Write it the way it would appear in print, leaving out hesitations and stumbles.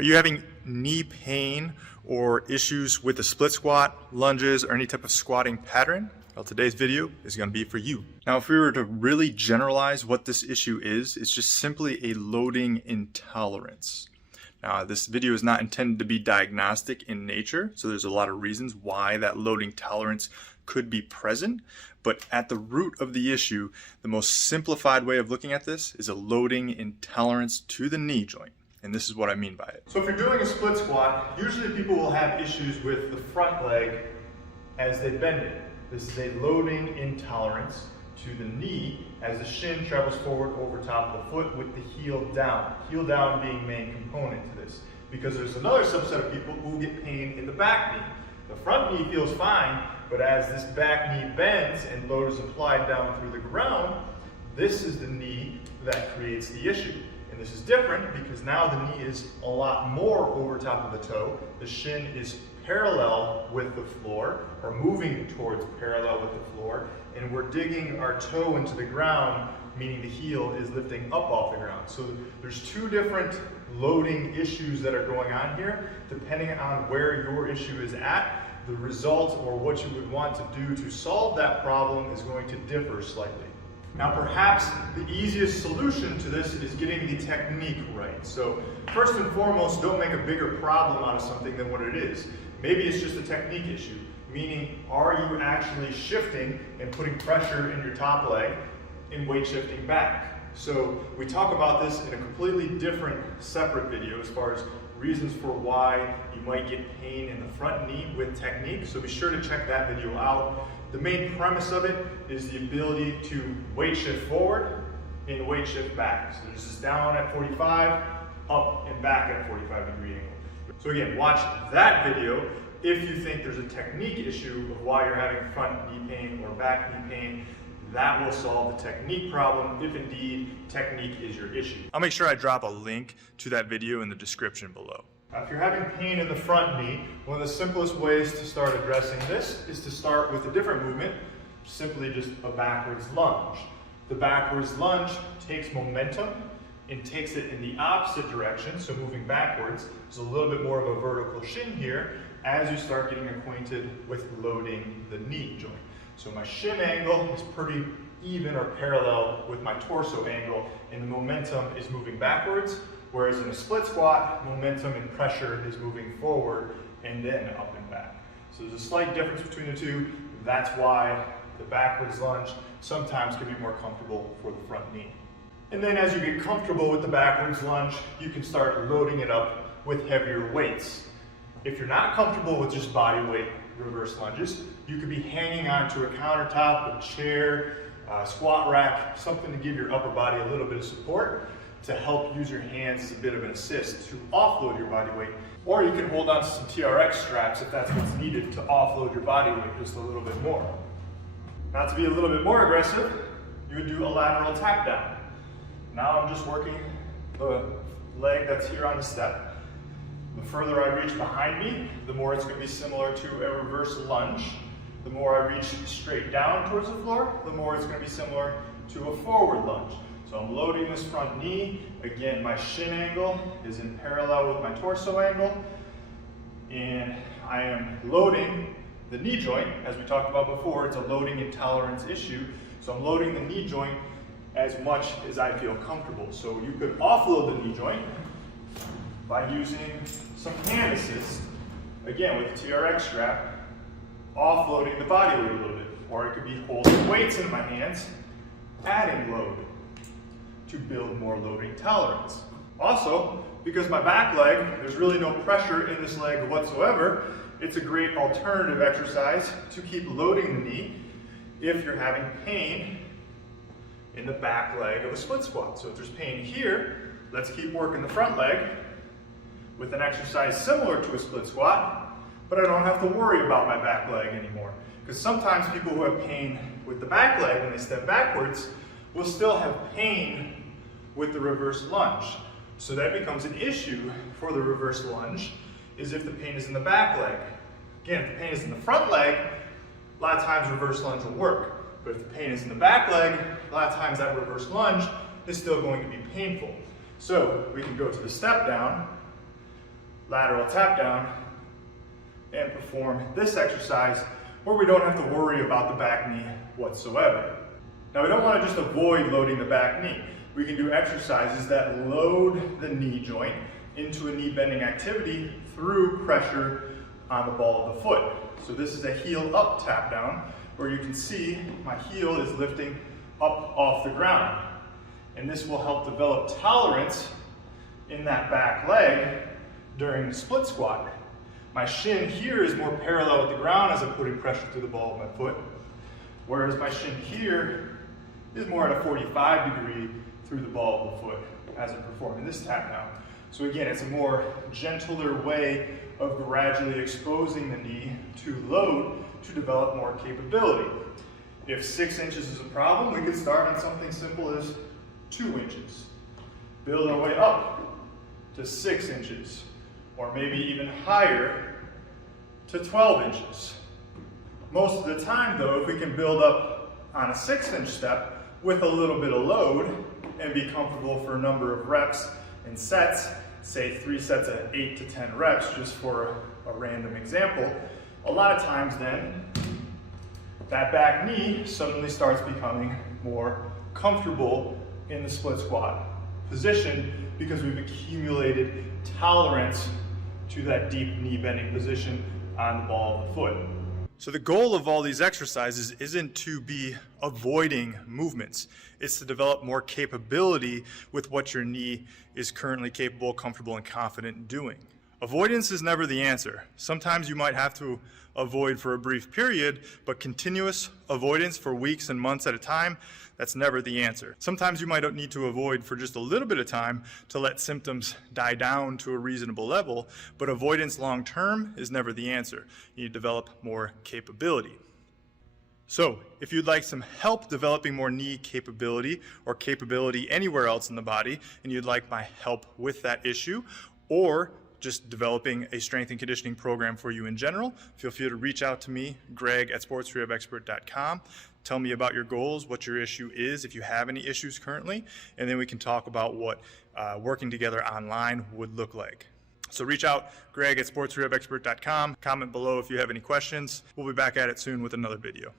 Are you having knee pain or issues with the split squat, lunges, or any type of squatting pattern? Well, today's video is going to be for you. Now, if we were to really generalize what this issue is, it's just simply a loading intolerance. Now, this video is not intended to be diagnostic in nature, so there's a lot of reasons why that loading tolerance could be present, but at the root of the issue, the most simplified way of looking at this is a loading intolerance to the knee joint. And this is what I mean by it. So if you're doing a split squat, usually people will have issues with the front leg as they bend it. This is a loading intolerance to the knee as the shin travels forward over top of the foot with the heel down. Heel down being main component to this. Because there's another subset of people who get pain in the back knee. The front knee feels fine, but as this back knee bends and load is applied down through the ground, this is the knee that creates the issue. And this is different because now the knee is a lot more over top of the toe. The shin is parallel with the floor, or moving towards parallel with the floor, and we're digging our toe into the ground, meaning the heel is lifting up off the ground. So there's two different loading issues that are going on here. Depending on where your issue is at, the result or what you would want to do to solve that problem is going to differ slightly. Now, perhaps the easiest solution to this is getting the technique right. So first and foremost, don't make a bigger problem out of something than what it is. Maybe it's just a technique issue, meaning are you actually shifting and putting pressure in your top leg and weight shifting back? So we talk about this in a completely different separate video as far as reasons for why you might get pain in the front knee with technique. So be sure to check that video out. The main premise of it is the ability to weight shift forward and weight shift back. So this is down at 45, up and back at a 45-degree angle. So again, watch that video if you think there's a technique issue of why you're having front knee pain or back knee pain. That will solve the technique problem if indeed technique is your issue. I'll make sure I drop a link to that video in the description below. If you're having pain in the front knee, one of the simplest ways to start addressing this is to start with a different movement, simply just a backwards lunge. The backwards lunge takes momentum and takes it in the opposite direction, so moving backwards. There's a little bit more of a vertical shin here as you start getting acquainted with loading the knee joint. So my shin angle is pretty even or parallel with my torso angle, and the momentum is moving backwards, whereas in a split squat, momentum and pressure is moving forward and then up and back. So there's a slight difference between the two. That's why the backwards lunge sometimes can be more comfortable for the front knee. And then as you get comfortable with the backwards lunge, you can start loading it up with heavier weights. If you're not comfortable with just body weight reverse lunges, you could be hanging onto a countertop, a chair, a squat rack, something to give your upper body a little bit of support to help use your hands as a bit of an assist to offload your body weight. Or you can hold on to some TRX straps if that's what's needed to offload your body weight just a little bit more. Now, to be a little bit more aggressive, you would do a lateral tap down. Now I'm just working the leg that's here on the step. The further I reach behind me, the more it's going to be similar to a reverse lunge. The more I reach straight down towards the floor, the more it's going to be similar to a forward lunge. So I'm loading this front knee. Again, my shin angle is in parallel with my torso angle. And I am loading the knee joint. As we talked about before, it's a loading intolerance issue. So I'm loading the knee joint as much as I feel comfortable. So you could offload the knee joint by using some hand assist, again with the TRX strap, offloading the body weight a little bit. Or it could be holding weights in my hands, adding load to build more loading tolerance. Also, because my back leg, there's really no pressure in this leg whatsoever, it's a great alternative exercise to keep loading the knee if you're having pain in the back leg of a split squat. So if there's pain here, let's keep working the front leg with an exercise similar to a split squat, but I don't have to worry about my back leg anymore. Because sometimes people who have pain with the back leg when they step backwards will still have pain with the reverse lunge. So that becomes an issue for the reverse lunge, is if the pain is in the back leg. Again, if the pain is in the front leg, a lot of times reverse lunge will work. But if the pain is in the back leg, a lot of times that reverse lunge is still going to be painful. So we can go to the step down, lateral tap down and perform this exercise where we don't have to worry about the back knee whatsoever. Now we don't want to just avoid loading the back knee. We can do exercises that load the knee joint into a knee bending activity through pressure on the ball of the foot. So this is a heel up tap down where you can see my heel is lifting up off the ground. And this will help develop tolerance in that back leg during the split squat. My shin here is more parallel with the ground as I'm putting pressure through the ball of my foot, whereas my shin here is more at a 45 degree through the ball of the foot as I'm performing this tap down. So again, it's a more gentler way of gradually exposing the knee to load to develop more capability. If 6 inches is a problem, we could start on something simple as 2 inches. Build our way up to 6 inches, or maybe even higher to 12 inches. Most of the time though, if we can build up on a 6-inch step with a little bit of load and be comfortable for a number of reps and sets, say 3 sets of 8 to 10 reps, just for a random example, a lot of times then, that back knee suddenly starts becoming more comfortable in the split squat position because we've accumulated tolerance to that deep knee bending position on the ball of the foot. So the goal of all these exercises isn't to be avoiding movements. It's to develop more capability with what your knee is currently capable, comfortable, and confident in doing. Avoidance is never the answer. Sometimes you might have to avoid for a brief period, but continuous avoidance for weeks and months at a time, that's never the answer. Sometimes you might need to avoid for just a little bit of time to let symptoms die down to a reasonable level, but avoidance long term is never the answer. You need to develop more capability. So, if you'd like some help developing more knee capability or capability anywhere else in the body, and you'd like my help with that issue, or just developing a strength and conditioning program for you in general, feel free to reach out to me, Greg at sportsrehabexpert.com. Tell me about your goals, what your issue is, if you have any issues currently, and then we can talk about what working together online would look like. So reach out, Greg at sportsrehabexpert.com. Comment below if you have any questions. We'll be back at it soon with another video.